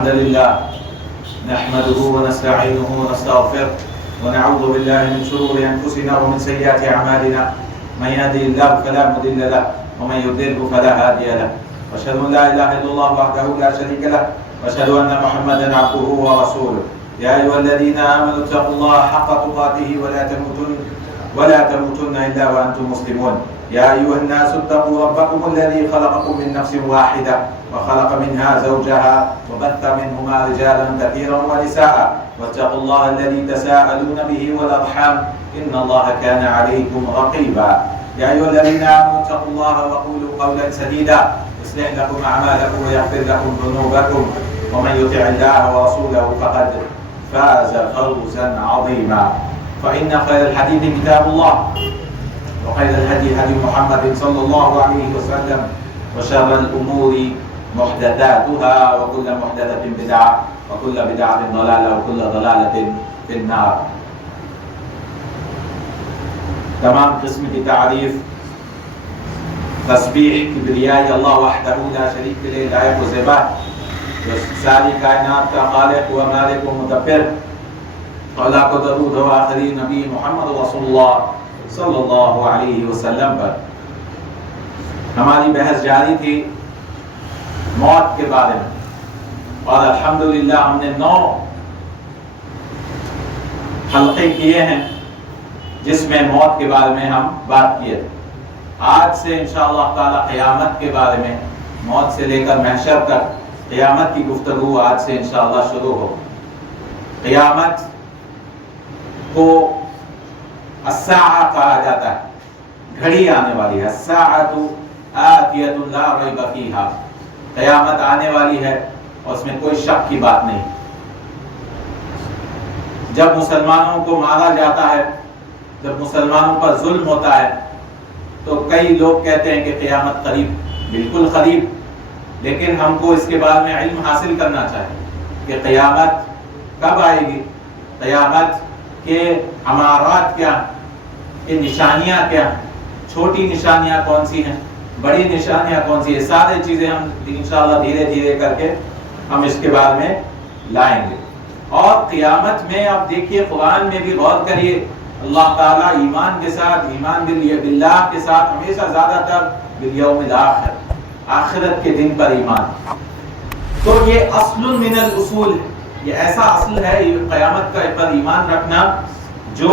الحمد لله نحمده ونستعينه ونستغفره ونعوذ بالله من شرور أنفسنا ومن سيئات أعمالنا من يهده الله فلا مضل له ومن يضلل فلا هادي له وأشهد أن لا إله إلا الله وحده لا شريك له وأشهد أن محمدا عبده ورسوله يا أيها الذين آمنوا اتقوا الله حق تقاته ولا تموتن إلا وأنتم مسلمون يا أيها الناس اتقوا ربكم الذي خلقكم من نفس واحدة وخلق منها زوجها وبث منهما رجالا كثيرا ونساء واتقوا الله الذي تساءلون به والأرحام إن الله كان عليكم رقيبا يا أيها الذين آمنوا اتقوا الله وقولوا قولا سديدا يصلح لكم أعمالكم ويغفر لكم ذنوبكم ومن يطع الله ورسوله فقد فاز فوزا عظيما فإن خير الحديث كتاب الله وخير الهدي هدي محمد صلى الله عليه وسلم وشر الأمور محدثاتها وكل محدثة بدعة وكل بدعة ضلالة وكل ضلالة في النار. تمام قسم کی تعریف تسبیح کبریائی اللہ وحدہ لا شریک لہ لائق و زیبا جو ساری کائنات کا خالق و مالک و مدبر اللہ کو درود و آخری نبی محمد رسول اللہ صلی اللہ علیہ وسلم پر. ہماری بحث جاری تھی موت کے بارے میں اور الحمدللہ ہم نے 9 حلقے کیے ہیں جس میں موت کے بارے میں ہم بات کیے. آج سے انشاءاللہ تعالی قیامت کے بارے میں موت سے لے کر محشر تک قیامت کی گفتگو آج سے انشاءاللہ شروع ہو. قیامت کو الساعہ کہا جاتا ہے، گھڑی آنے والی ہے. الساعۃ آتیۃ لا ریب فیہا، قیامت آنے والی ہے اور اس میں کوئی شک کی بات نہیں. جب مسلمانوں کو مارا جاتا ہے، جب مسلمانوں پر ظلم ہوتا ہے تو کئی لوگ کہتے ہیں کہ قیامت قریب، بالکل قریب، لیکن ہم کو اس کے بارے میں علم حاصل کرنا چاہیے کہ قیامت کب آئے گی، قیامت کے امارات کیا ہیں، کہ نشانیاں کیا ہیں، چھوٹی نشانیاں کون سی ہیں، بڑی نشانیاں کون سی ہیں. سارے چیزیں ہم انشاءاللہ دھیرے دھیرے کر کے ہم اس کے بارے میں لائیں گے. اور قیامت میں آپ دیکھیے قرآن میں بھی غور کریے، اللہ تعالیٰ ایمان کے ساتھ، ایمان باللہ کے ساتھ ہمیشہ زیادہ تر بالیوم الآخر، آخرت کے دن پر ایمان. تو یہ اصل من الاصول، یہ ایسا اصل ہے قیامت کا پر ایمان رکھنا جو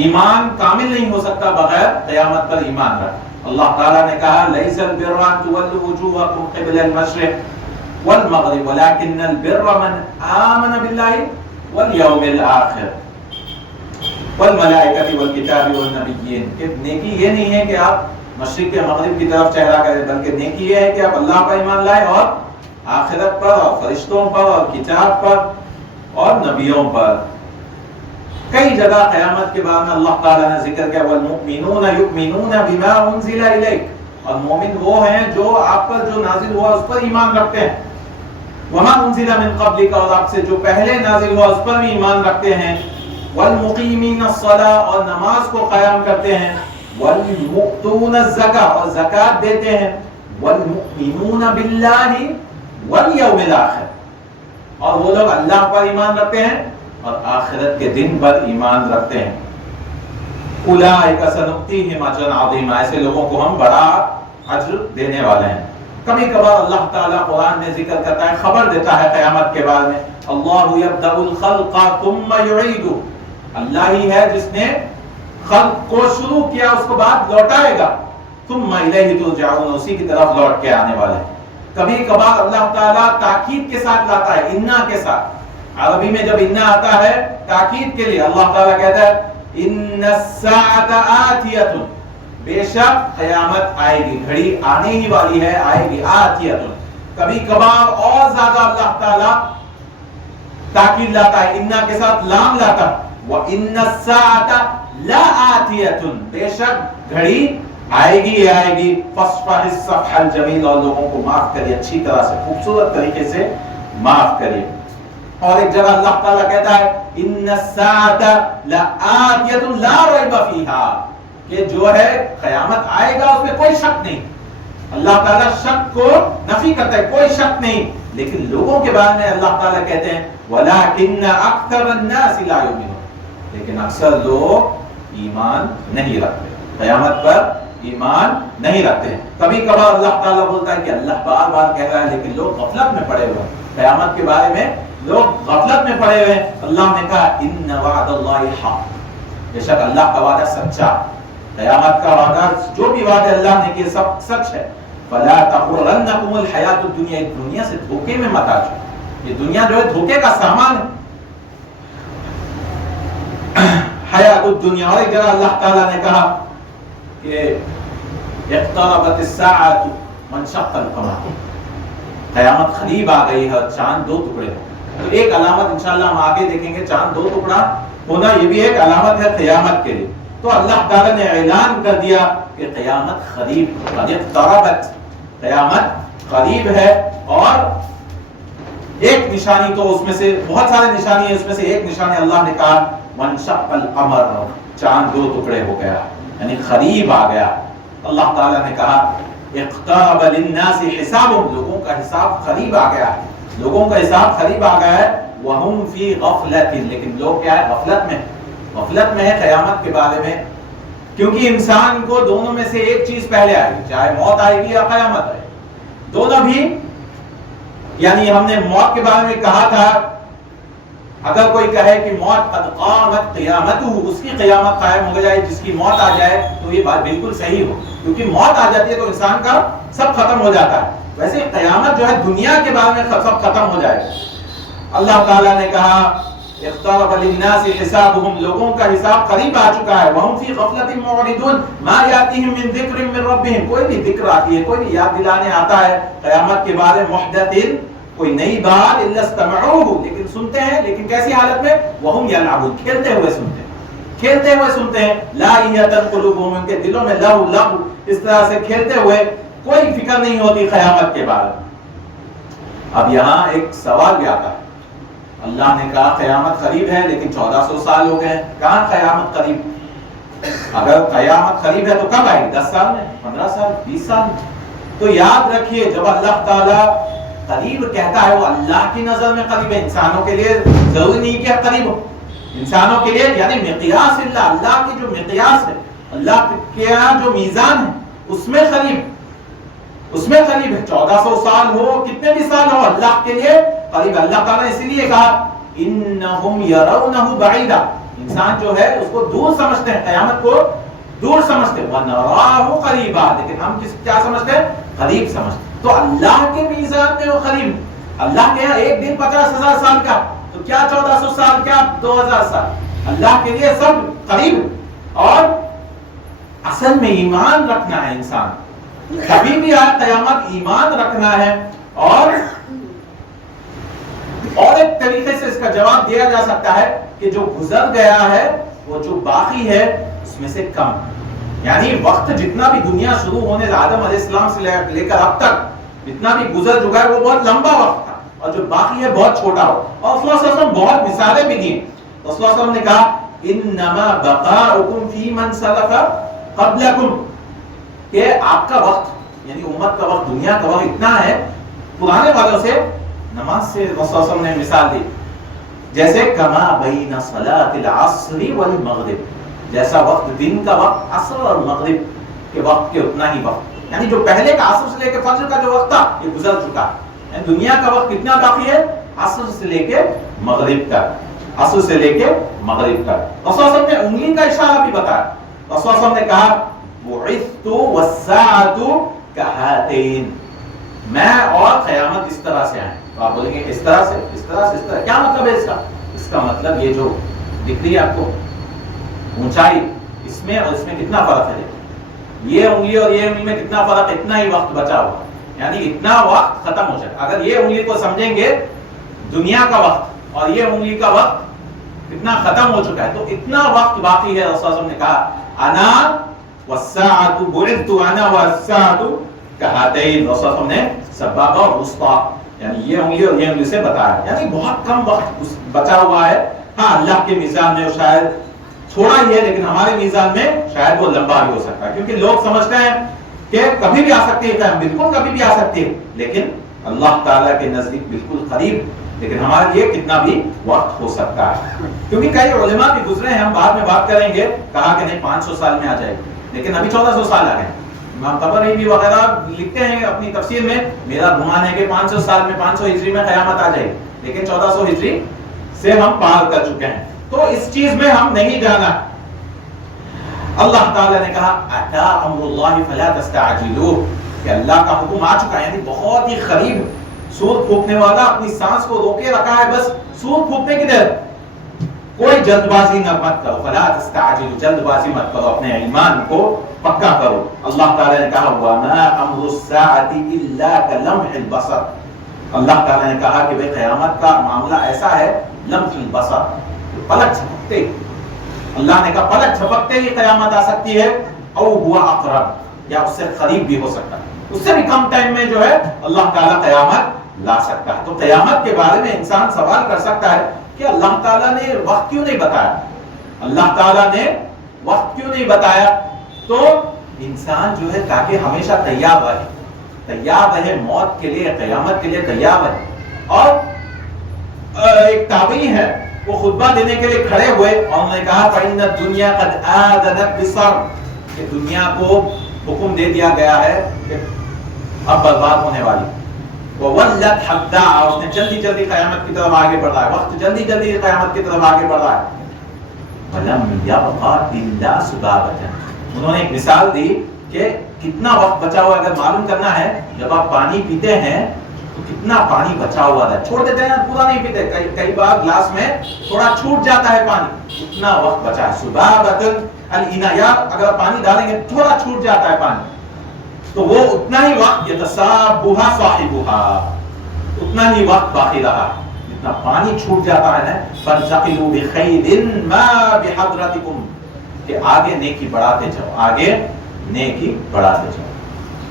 ایمان کامل نہیں ہو سکتا بغیر قیامت پر ایمان رکھ. اللہ تعالیٰ نے کہا لیس البر ان تولوا وجوہکم قبل المشرق والمغرب ولكن البر من آمن باللہ والیوم الآخر والملائکۃ والکتاب والنبیین. کہ نیکی یہ نہیں ہے کہ آپ مشرق یا مغرب کی طرف چہرہ کریں، بلکہ نیکی یہ ہے کہ آپ اللہ پر ایمان لائیں اور آخرت پر اور فرشتوں پر اور کتاب پر اور نبیوں پر. کئی جگہ قیامت کے بارے میں اللہ تعالیٰ نے ذکر کیا والمؤمنون یؤمنون بما انزل الیک، اور مومن وہ ہیں جو آپ پر جو نازل ہوا اس پر ایمان رکھتے ہیں. وما انزل من قبلک، اور آپ سے جو پہلے نازل ہوا اس پر بھی ایمان رکھتے ہیں. والمقیمین الصلاۃ، اور نماز کو قائم کرتے ہیں. والمؤتون الزکاۃ، اور زکات دیتے ہیں. والمؤمنون باللہ والیوم الآخر، اور وہ لوگ اللہ پر ایمان رکھتے ہیں اور آخرت کے دن پر ایمان رکھتے ہیں. اولئک سنؤتیہم اجرا عظیما، ایسے لوگوں کو ہم بڑا اجر دینے والے ہیں. کبھی کبھار اللہ تعالیٰ قرآن میں ذکر کرتا ہے، خبر دیتا ہے قیامت کے بارے میں. اللہ یبدأ الخلق ثم یعیدہ، اللہ ہی ہے جس نے خلق کو شروع کیا اس کو بعد لوٹائے گا. ثم الیہ ترجعون، اسی کی طرف لوٹ کے آنے والے ہیں. کبھی کبھار اللہ تعالیٰ تاکید کے ساتھ لاتا ہے، انا کے ساتھ. عربی میں جب انا آتا ہے تاکید کے لیے، اللہ تعالیٰ کہتا ہے ان الساعۃ آتیۃ، بے شک قیامت آئے گی، گھڑی آنے ہی والی ہے، آئے گی. آتیۃ، کبھی کبھار اور زیادہ اللہ تعالیٰ تاکید لاتا ہے، انا کے ساتھ لام لاتا ہے. وان الساعۃ لآتیۃ، بے شک گھڑی آئے گی، آئے گی. فاصفح الصفح الجمیل، اور لوگوں کو معاف کریے، اچھی طرح سے، خوبصورت طریقے سے معاف کریے. اور ایک جگہ اللہ تعالیٰ کہتا ہے ان الساعۃ لآتیۃ لا ریب فیہا، کہ جو ہے قیامت آئے گا اس میں کوئی شک نہیں. اللہ تعالیٰ شک کو نفی کرتا ہے، کوئی شک نہیں، لیکن لوگوں کے بارے میں اللہ تعالیٰ کہتے ہیں وَلَٰكِنَّ أَكْثَرَ النَّاسِ لَا يُؤْمِنُونَ، لیکن اکثر لوگ ایمان نہیں رکھتے، قیامت پر ایمان نہیں رکھتے ہیں۔ کبھی کبھار اللہ تعالیٰ بولتا ہے کہ اللہ بار بار کہہ رہا ہے، لیکن لوگ غفلت میں پڑے ہوئے ہیں، قیامت کے بارے میں لوگ غفلت میں پڑے ہوئے ہیں۔ اللہ نے کہا إِنَّ وَعْدَ اللَّهِ حَقٌّ، بے شک اللہ کا وعدہ سچا، قیامت کا وعدہ، جو بھی وعدے اللہ نے کیے سب سچ ہے۔ فَلَا تَغُرَّنَّكُمُ الْحَيَاةُ الدُّنْيَا، دنیا سے دھوکے میں مت آ جاؤ، یہ دنیا جو ہے دھوکے کا سامان ہے۔ حیات الدنیا، اور ایک جگہ اللہ تعالیٰ نے کہا کہ اقتربت الساعة وانشق القمر، قیامت قریب آ گئی ہے، چاند دو ٹکڑے ہو۔ تو ایک علامت انشاءاللہ ہم آگے دیکھیں گے، چاند دو ٹکڑا ہونا یہ بھی ایک علامت ہے قیامت کے لیے۔ تو اللہ تعالیٰ نے اعلان کر دیا کہ قیامت قریب، قد اقتربت، قیامت قریب ہے۔ اور ایک نشانی تو اس میں سے بہت سارے نشانی ہے، اس میں سے ایک نشانی اللہ نے کہا وانشق القمر، چاند دو ٹکڑے ہو گیا، یعنی قریب آ گیا۔ اللہ تعالیٰ نے کہا اقترب للناس حسابهم، لوگوں کا حساب قریب آ گیا ہے، لوگوں کا حساب قریب آ گیا ہے۔ وہم فی غفلت، لیکن لوگ کیا ہے؟ غفلت میں، غفلت میں ہے قیامت کے بارے میں، کیونکہ انسان کو دونوں میں سے ایک چیز پہلے آئے گی، چاہے موت آئے گی یا قیامت آئے گی، دونوں بھی۔ یعنی ہم نے موت کے بارے میں کہا تھا، اگر کوئی کہے کہ موت قد قامت قیامتہ، اس کی قیامت قائم ہو جائے، جس کی موت آ جائے، تو یہ بات بالکل صحیح ہو، کیونکہ موت آ جاتی ہے تو انسان کا سب ختم ہو جاتا ہے۔ ویسے قیامت جو ہے دنیا کے بارے میں سب ختم ہو جائے۔ اللہ تعالیٰ نے کہا اقترب للناس حسابهم، لوگوں کا حساب قریب آ چکا ہے۔ وهم فی غفلۃ معرضون ما یاتیہم من ذکر من ربہم، کوئی بھی ذکر آتی ہے، کوئی بھی یاد دلانے آتا ہے قیامت کے بارے، محدث، کوئی نئی بات، الا استمعوہ، لیکن سنتے ہیں، لیکن کیسی حالت میں؟ وہم یلعبون، کھیلتے ہوئے سنتے ہیں، کھیلتے ہوئے سنتے ہیں۔ لاہیۃ قلوبہم، ان کے دلوں میں لہو لہو، اس طرح سے کھیلتے ہوئے، کوئی فکر نہیں ہوتی قیامت کے بارے۔ اب یہاں ایک سوال بھی آتا ہے، اللہ نے کہا قیامت قریب ہے، لیکن 1400 سال ہو گئے، کہاں قیامت قریب؟ اگر قیامت قریب ہے تو کب آئے گی؟ 10 سال میں، 15 سال، 20 سال میں؟ تو یاد رکھیے، جب اللہ تعالیٰ قریب کہتا ہے، وہ اللہ کی نظر میں قریب ہے، انسانوں کے لیے ضروری نہیں کہ قریب ہو، انسانوں کے لیے یعنی مقیاس اللہ کی جو مقیاس ہے، اللہ کا جو میزان ہے، اس میں قریب، اس میں قریب ہے۔ 1400 سال ہو، کتنے بھی سال ہو، اللہ کے لیے قریب۔ اللہ تعالیٰ نے اسی لیے کہا انہم یرونہ بعیدا، انسان جو ہے اس کو دور سمجھتے ہیں، قیامت کو دور سمجھتے ہیں، ونراہ قریبا، لیکن ہم کیا سمجھتے ہیں؟ قریب سمجھتے ہیں۔ تو اللہ کے میزان میں وہ قریب، اللہ کے یہاں ایک دن 50,000 سال کا، تو کیا 1400 سال، کیا 2000 سال، اللہ کے لیے سب قریب۔ اور اصل میں ایمان رکھنا ہے انسان، کبھی بھی آج قیامت ایمان رکھنا ہے۔ اور ایک طریقے سے اس کا جواب دیا جا سکتا ہے کہ جو گزر گیا ہے وہ جو باقی ہے اس میں سے کم، یعنی وقت جتنا بھی دنیا شروع ہونے آدم علیہ السلام سے لے کر اب تک جتنا بھی گزر چکا ہے وہ بہت لمبا وقت تھا، اور جو باقی ہے بہت چھوٹا ہو۔ اور رسول اللہ صلی اللہ علیہ وسلم بہت مثالیں بھی دی، رسول اللہ صلی اللہ علیہ وسلم نے کہا انما بقاؤکم فی من سلف قبلکم، کہ آپ کا وقت یعنی امت کا وقت، دنیا کا وقت اتنا ہے پرانے والوں سے، نماز سے رسول اللہ صلی اللہ علیہ وسلم نے مثال دی، جیسے کما بین صلاۃ العصر والمغرب، جیسا وقت دن کا وقت عصر اور مغرب کے وقت کے اتنا ہی وقت، یعنی جو پہلے کا عصر سے لے کے فجر کا جو وقت تھا یہ گزر چکا ہے، یعنی دنیا کا وقت کتنا باقی ہے؟ عصر سے لے کے مغرب تک، عصر سے لے کے مغرب تک۔ رسول اللہ صلی اللہ علیہ وسلم نے انگلی کا اشارہ بھی بتایا، رسول اللہ صلی اللہ علیہ وسلم نے کہا بعثت والساعة كهاتين، میں اور قیامت اس طرح سے آئیں۔ تو آپ بولیں گے اس طرح سے، اس طرح سے، اس طرح، کیا مطلب ہے اس کا؟ اس کا مطلب یہ جو دکھ رہی ہے آپ کو اونچائی، اس میں اور اس میں کتنا فرق ہے، یہ انگلی اور یہ انگلی میں کتنا فرق ہے، اتنا ہی وقت بچا ہوا، یعنی اتنا وقت ختم ہو جائے۔ اگر یہ انگلی کو سمجھیں گے دنیا کا وقت اور یہ انگلی کا وقت کتنا ختم ہو چکا ہے، تو اتنا وقت باقی ہے۔ رسول اللہ نے کہا انا والساعة بعثت انا والساعة كهاتين، رسول اللہ نے سبابہ اور وسطیٰ، یعنی یہ انگلی اور یہ انگلی سے بتایا، یعنی بہت کم وقت بچا ہوا ہے۔ ہاں اللہ کے میزان میں شاید تھوڑا ہی ہے، لیکن ہمارے میزان میں شاید وہ لمبا بھی ہو سکتا ہے، کیونکہ لوگ سمجھتے ہیں کہ کبھی بھی آ سکتی ہے قیامت، بالکل کبھی بھی آ سکتی ہے، لیکن اللہ تعالیٰ کے نزدیک بالکل قریب، لیکن ہمارے لیے کتنا بھی وقت ہو سکتا ہے. کیونکہ کئی علماء بھی گزرے ہیں، ہم بعد میں بات کریں گے، کہا کہ نہیں 500 سال میں آ جائے گی، لیکن ابھی 1400 سال آ گئے. امام طبری بھی وغیرہ لکھتے ہیں اپنی تفسیر میں، میرا گمان ہے کہ 500 سال میں 500 ہجری میں قیامت آ جائے گی، لیکن 1400 ہجری سے ہم پار کر چکے ہیں، تو اس چیز میں ہم نہیں جانا. اللہ تعالیٰ نے کہا اتا امر اللہ فلا تستعجلوہ، کہ اللہ کا حکم آ چکا ہے، یعنی بہت ہی قریب. سور پھونکنے والا اپنی سانس کو روکے رکھا ہے، بس سور پھونکنے کی دیر، کوئی جلد بازی نہ مت کرو، فلا تستعجلوا، جلد بازی مت کرو، اپنے ایمان کو پکا کرو. اللہ تعالیٰ نے کہا وما امر الساعۃ الا کلمح البصر، اللہ تعالیٰ نے کہا کہ بھئی قیامت کا معاملہ ایسا ہے لمح البصر، پلک جھپکتے، اللہ نے کہا پلک جھپکتے ہی قیامت آ سکتی ہے، او ہوا اقرب، یا اس سے قریب بھی ہو سکتا ہے، اس سے بھی کم ٹائم میں جو ہے اللہ تعالیٰ قیامت لا سکتا ہے. تو قیامت کے بارے میں انسان سوال کر سکتا ہے کہ اللہ تعالیٰ نے وقت کیوں نہیں بتایا، اللہ تعالیٰ نے وقت کیوں نہیں بتایا. تو انسان جو ہے تاکہ ہمیشہ تیار رہے موت کے لیے، قیامت کے لیے تیار رہے. اور ایک تابعی ہے، وہ خطبہ دینے کے لیے کھڑے ہوئے اور انہوں نے کہا فَإِنَّ الدُّنْيَا قَدْ آذَنَتْ بِصَرْمٍ، کہ دنیا کو حکم دے دیا گیا ہے کہ اب برباد ہونے والی. وَوَلَّتْ حَدَّاءَ، اس نے جلدی جلدی قیامت کی طرف آگے بڑھ رہا ہے، وقت جلدی جلدی قیامت کی طرف آگے بڑھ رہا ہے. وَلَمْ يَبْقَ إِلَّا سُبَابَةً، انہوں نے ایک مثال دی کہ کتنا وقت بچا ہوا ہے. اگر معلوم کرنا ہے، جب آپ پانی پیتے ہیں تو کتنا پانی بچا ہوا ہے، چھوڑ دیتے ہیں پورا نہیں پیتے، کئی بار گلاس میں تھوڑا چھوٹ جاتا ہے پانی، اتنا وقت بچا ہے. سُبَابَةً الْإِنَاء، اگر پانی ڈالیں گے تھوڑا چھوٹ جاتا ہے پانی، تو وہ اتنا ہی وقت يَتَصَابُهَا صَاحِبُهَا، اتنا ہی وقت باقی رہا. جتنا پانی چھوٹ جاتا ہے نا، فَانْتَقِلُوا بِخَيْرٍ مَا بِحَضْرَتِكُمْ، کہ آگے نیکی بڑھاتے جاؤ، آگے نیکی بڑھاتے جاؤ.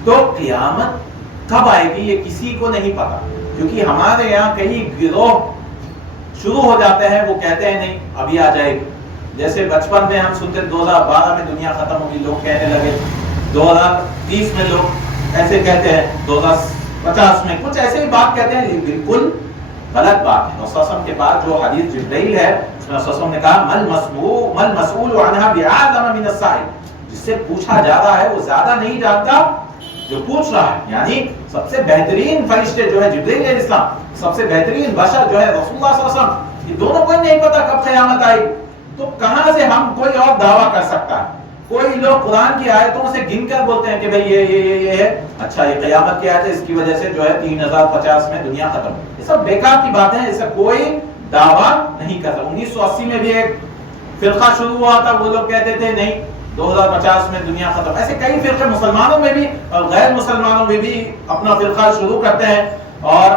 تو قیامت کب آئے گی یہ کسی کو نہیں پتا، کیونکہ ہمارے یہاں کئی گروہ شروع ہو جاتے ہیں، وہ کہتے ہیں نہیں ابھی آ جائے گی. جیسے بچپن میں ہم سنتے 2012 میں دنیا ختم ہوگی، لوگ کہنے لگے 2030 میں، لوگ ایسے کہتے ہیں 2050 میں، کچھ ایسے ہی بات کہتے ہیں. یہ بالکل غلط بات ہے. رسول اللہ کے بعد جو حدیث جبرائیل ہے، اس میں رسول اللہ نے کہا مل مسئول عنہا بعالم من السائل، جس سے پوچھا جا رہا ہے وہ زیادہ نہیں جانتا جو پوچھ رہا ہے. یعنی سب سے بہترین فرشتے جو ہے جبرائیل علیہ السلام، سب سے بہترین بشر جو ہے رسول اللہ صلی اللہ علیہ وسلم، یہ دونوں کو نہیں پتا کب قیامت آئے. تو کہاں سے ہم کوئی اور دعویٰ کر سکتا ہے؟ کوئی لوگ قرآن کی آیتوں سے گن کر بولتے ہیں کہ بھئی یہ ہے، اچھا یہ قیامت کی آیت ہے، اس کی وجہ سے جو ہے 3050 میں دنیا ختم. یہ سب بیکار کی باتیں ہیں، اس سے کوئی دعویٰ نہیں کرتا. 1980 میں بھی ایک فرقہ شروع ہوا تھا، وہ لوگ کہتے تھے نہیں 2050 میں دنیا ختم. ایسے کئی فرقے مسلمانوں میں بھی اور غیر مسلمانوں میں بھی اپنا فرقہ شروع کرتے ہیں اور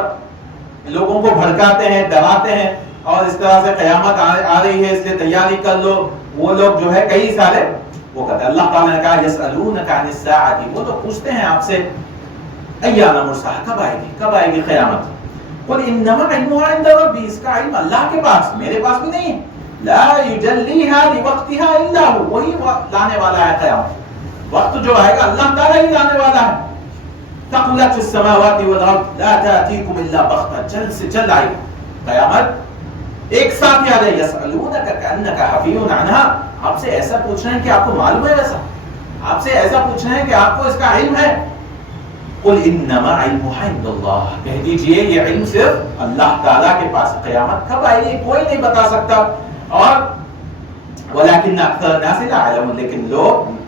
لوگوں کو بھڑکاتے ہیں، ڈراتے ہیں، اور اس طرح سے قیامت آ رہی ہے اس لیے تیاری کر لو. وہ لوگ جو ہے کئی سارے وہ کہتے ہیں. اللہ تعالیٰ نے کہا یسألونک عن الساعۃ، وہ تو پوچھتے ہیں آپ سے ایان مرساہ، کب آئے گی قیامت. قل انما علمها عند ربی، اس کا علم اللہ کے پاس، میرے پاس بھی نہیں. لا یجلیها لوقتها الا هو، وہی لانے والا ہے قیامت. وقت جو آئے گا اللہ تعالیٰ ہی لانے والا ہے. ثقلت السماوات والارض لا تأتيكم الا بغتة، جلد سے جلد آئے قیامت ایک ساتھ ہی آ جائے. یسألونک کأنک حفی عنها، آپ سے ایسا پوچھ رہے ہیں کہ آپ کو معلوم ہے، ویسا آپ سے ایسا پوچھ رہے ہیں کہ آپ کو اس کا علم ہے. قل انما علمها عند اللہ، کہہ دیجئے یہ علم صرف اللہ تعالیٰ کے پاس. قیامت کب آئے گی کوئی نہیں بتا سکتا. اور ولكن اکثر الناس لا يعلمون، لیکن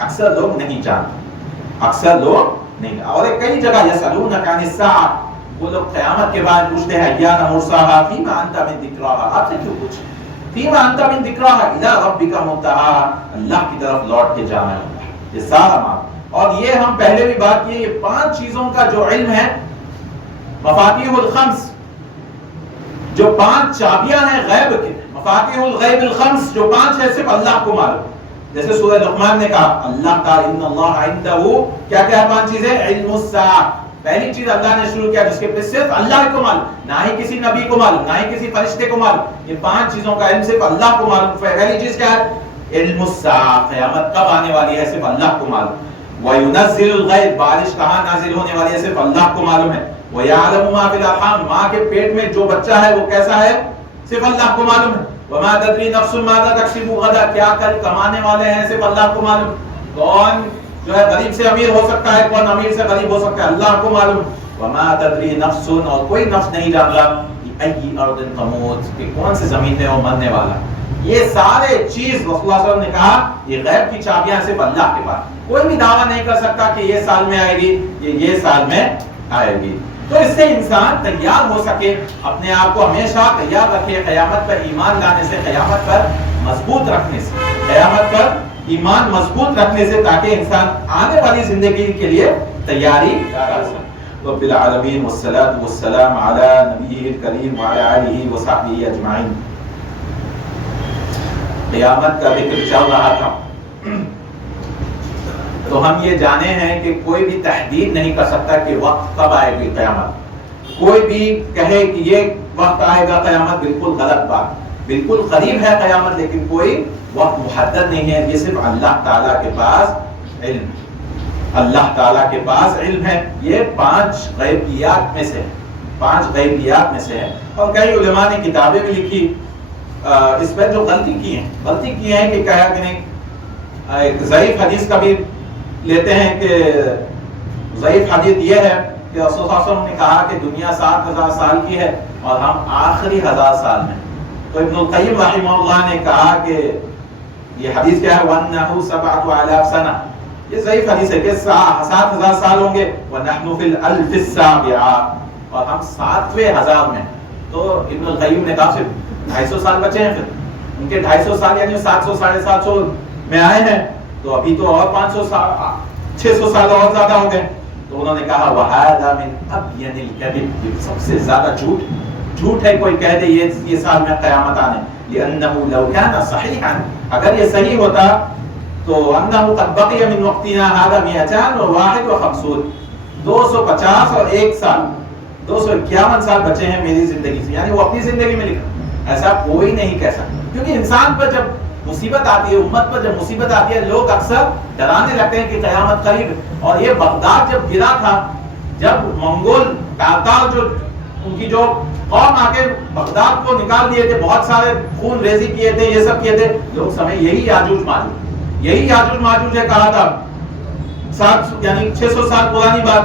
اکثر لوگ نہیں جانتے، اکثر لوگ نہیں. اور کئی جگہ یسألونک عن الساعۃ، وہ لوگ قیامت کے بارے میں پوچھتے ہیں ایان مرساها فیما انت من ذکراها، آپ سے کیوں پوچھیں، فیما انت من ذکراها الی ربک منتہاها، اللہ کی طرف لوٹ کے جانا ہے. یہ سارا مان. اور یہ ہم پہلے بھی بات کی، یہ 5 چیزوں کا جو علم ہے، مفاتیح الخمس، جو 5 چابیاں ہیں غیب کے، مفاتیح الغیب الخمس، جو 5 ہے صرف اللہ کو معلوم. جیسے سورہ لقمان نے کہا اللہ تعالی ان اللہ عنده کیا کیا 5 چیزیں، علم الساعہ، پہلی چیز اللہ نے شروع کیا جس کے صرف اللہ کو معلوم، نہ ہی کسی نبی کو معلوم، نہ ہی کسی فرشتے کو معلوم. یہ 5 چیزوں کا علم صرف اللہ کو معلوم. پہلی چیز کیا ہے، علم الساعہ، قیامت کب آنے والی ہے صرف اللہ کو معلوم. وَيُنَزِّلُ الْغَيْثَ، بارش کہاں نازل ہونے والی ہے صرف اللہ کو معلوم ہے. وَيَعْلَمُ مَا فِي الْأَرْحَامِ، ماں کے پیٹ میں جو بچہ ہے وہ کیسا ہے صرف اللہ کو معلوم ہے. وَمَا تَدْرِي نَفْسٌ مَاذَا تَكْسِبُ غَدًا، کیا کل کمانے والے ہیں صرف اللہ کو معلوم. کون جو ہے غریب سے امیر ہو سکتا ہے، کون امیر سے غریب ہو سکتا ہے، اللہ کو معلوم. وَمَا تَدْرِي نَفْسٌ، اور کوئی نفس نہیں جانتا بِأَيِّ أَرْضٍ تَمُوتُ، کہ کون سے زمین میں وہ مرنے والا. یہ سارے چیز رسول اللہ صلی اللہ علیہ وسلم نے کہا یہ غیب کی چابیاں صرف اللہ کے پاس. کوئی بھی دعویٰ نہیں کر سکتا کہ یہ سال میں آئے گی، یہ سال میں آئے گی. تو اس سے انسان تیار ہو سکے، اپنے آپ کو ہمیشہ تیار رکھے قیامت پر ایمان لانے سے، قیامت پر مضبوط رکھنے سے، قیامت پر ایمان مضبوط رکھنے سے، تاکہ انسان آنے والی زندگی کے لیے تیاری کر سکے. رب العالمین والصلاة والسلام علی نبیہ الکریم وعلی آلہ وصحبہ اجمعین. قیامت کا ذکر چل رہا تھا تو ہم یہ جانے ہیں کہ کوئی بھی تحدید نہیں کر سکتا کہ وقت کب آئے گی قیامت. کوئی بھی کہے کہ یہ وقت آئے گا قیامت، بالکل غلط بات. بالکل قریب ہے قیامت لیکن کوئی وقت محدد نہیں ہے. یہ صرف اللہ تعالیٰ کے پاس علم، اللہ تعالیٰ کے پاس علم ہے. یہ 5 غیبیات میں سے، 5 غیبیات میں سے ہے. اور کئی علماء نے کتابیں بھی لکھی اس پر جو غلطی کی ہیں کہ کہا کہ نہیں، ایک ضعیف حدیث کا بھی لیتے ہیں کہ ضعیف حدیث یہ ہے کہ رسول اللہ صلی اللہ علیہ وسلم نے کہا کہ دنیا 7000 سال کی ہے اور ہم آخری 1000 سال میں. تو ابن القیم رحمہ اللہ نے کہا کہ یہ حدیث کیا ہے، وَأَنَّهُ 7000 سنہ، یہ ضعیف حدیث ہے کہ 7000 سال ہوں گے. وَنَحْنُ فِي الْأَلْفِ السَّابِعَةِ، اور ہم 7ویں 1000 میں. تو ابن القیم نے کہا صرف 250 سال بچے ہیں. پھر ان کے 250 سال یعنی 700 750 میں آئے ہیں، تو ابھی تو اور 500 سال 600 سال اور زیادہ ہو گئے. تو انہوں نے کہا وَهَذَا مِنْ أَبْيَنِ الْكَذِبِ، سب سے زیادہ جھوٹ ہے کوئی کہہ دے یہ سال میں قیامت آنے. لِأَنَّهُ لَوْ كَانَ صَحِيحًا، اگر یہ صحیح ہوتا تو أَنَّهُ قَدْ بَقِيَ مِنْ وَقْتِنَا هَذَا 251 250 اور 1 سال 251 سال بچے ہیں میری زندگی سے. یعنی وہ اپنی زندگی میں لکھا. ایسا کوئی نہیں کہہ سکتا، کیونکہ انسان پر جب مصیبت آتی ہے، امت پر جب مصیبت آتی ہے، لوگ اکثر ڈرانے لگتے ہیں کہ قیامت قریب ہے. اور یہ بغداد جب گرا تھا، جب منگول تاتار جو ان کی جو قوم آ کے بغداد کو نکال دیے تھے، بہت سارے خون ریزی کیے تھے، یہ سب کیے تھے، لوگ سمجھ یہی یاجوج ماجوج ہے. کہا تھا 600 سال پرانی بات.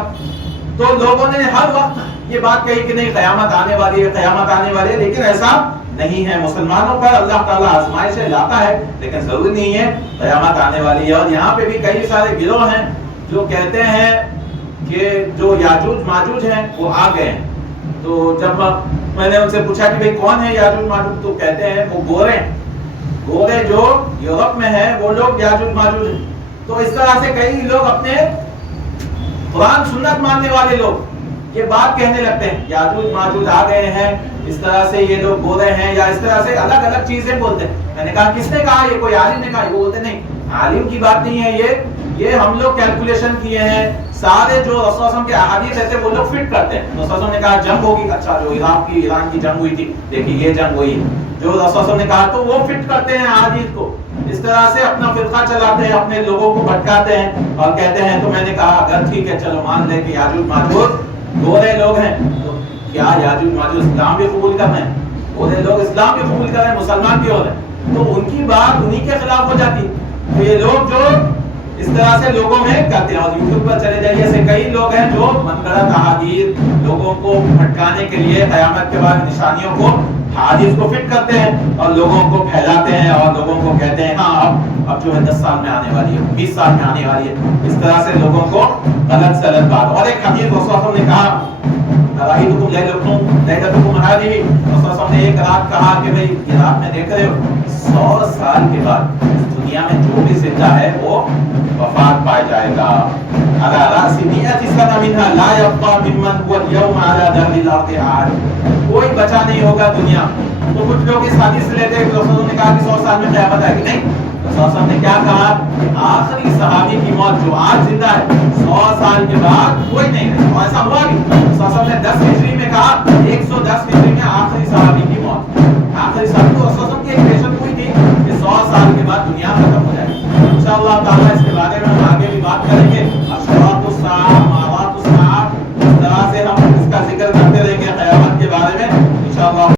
تو لوگوں نے ہر وقت یہ بات کہی کہ نہیں قیامت آنے والی ہے، قیامت آنے والی ہے. لیکن ایسا نہیں ہے. مسلمانوں پر اللہ تعالیٰ آزمائشیں لاتا ہے لیکن ضروری نہیں ہے قیامت آنے والی ہے. اور یہاں پہ بھی کئی سارے گروہ ہیں جو کہتے ہیں کہ جو یاجوج ماجوج ہیں وہ آ گئے ہیں. تو جب میں نے ان سے پوچھا کہ بھئی کون ہے یاجوج ماجوج، تو کہتے ہیں وہ گورے جو یورپ میں ہیں وہ لوگ یاجوج ماجوج ہیں. تو اس طرح سے کئی لوگ اپنے قرآن سنت ماننے والے لوگ یہ بات کہنے لگتے ہیں یاجوج ماجوج آ گئے ہیں، اس طرح سے یہ لوگ گورے ہیں، یا اس طرح سے الگ الگ چیزیں بولتے ہیں. میں نے کہا کس نے کہا؟ یہ کوئی عالم نے کہا؟ وہ بولتے نہیں، عالم کی بات نہیں ہے، یہ ہم لوگ کیلکولیشن کیے ہیں. سارے جو رسول اللہ صلی اللہ علیہ وسلم کے احادیث رہتے ہیں وہ لوگ فٹ کرتے ہیں. رسول اللہ صلی اللہ علیہ وسلم نے کہا جنگ ہوگی، اچھا جو ایران کی جنگ ہوئی تھی دیکھیے یہ جنگ ہوئی. جو رسول اللہ صلی اللہ علیہ وسلم نے کہا تو وہ فٹ کرتے ہیں احادیث کو. اس طرح سے اپنا فرقہ چلاتے ہیں، اپنے لوگوں کو بھٹکاتے ہیں اور کہتے ہیں. تو میں نے کہا اگر ٹھیک ہے چلو مان لیں کہ یاجوج ماجوج گورے لوگ ہیں، تو کیا یاجوج ماجوج اسلام بھی قبول کر رہے ہیں؟ گورے لوگ اسلام بھی قبول کر رہے ہیں، مسلمان بھی ہو رہے ہیں، تو ان کی بات انہی کے خلاف ہو جاتی. تو یہ لوگ جو اس طرح سے لوگوں میں کرتے ہیں. اور یوٹیوب پر چلے جائیے، ایسے کئی لوگ ہیں جو من گڑت احادیث لوگوں کو بھٹکانے کے لیے قیامت کے بعد نشانیوں کو حدیث کو فٹ کرتے ہیں اور لوگوں کو پھیلاتے ہیں اور لوگوں کو کہتے ہیں ہاں اب جو ہے 10 سال میں آنے والی ہے، 20 سال میں آنے والی ہے. اس طرح سے لوگوں کو غلط سے غلط بات. اور ایک حدیث رسول اللہ نے کہا رأیتکم لیلتکم ہذہ، رسول اللہ نے ایک رات کہا کہ بھئی یہ رات میں دیکھ رہے ہو 100 سال کے بعد دنیا میں جو بھی زندہ ہے وہ وفات پائے جائے گا. علی رأس 100 سنہ منها لا يبقى ممن هو اليوم على ظهر الارض احد، کوئی بچا نہیں ہوگا دنیا. تو کچھ لوگ اس حدیث سے لیتے ہیں کہ رسول نے کہا کہ 100 سال میں قیامت آئے گی. نہیں، رسول اللہ نے کیا کہا کہ آخری صحابی کی موت جو آج زندہ ہے 100 سال کے بعد کوئی نہیں رہے. اور ایسا ہوا بھی. رسول نے 10 ہجری میں کہا 110 ہجری میں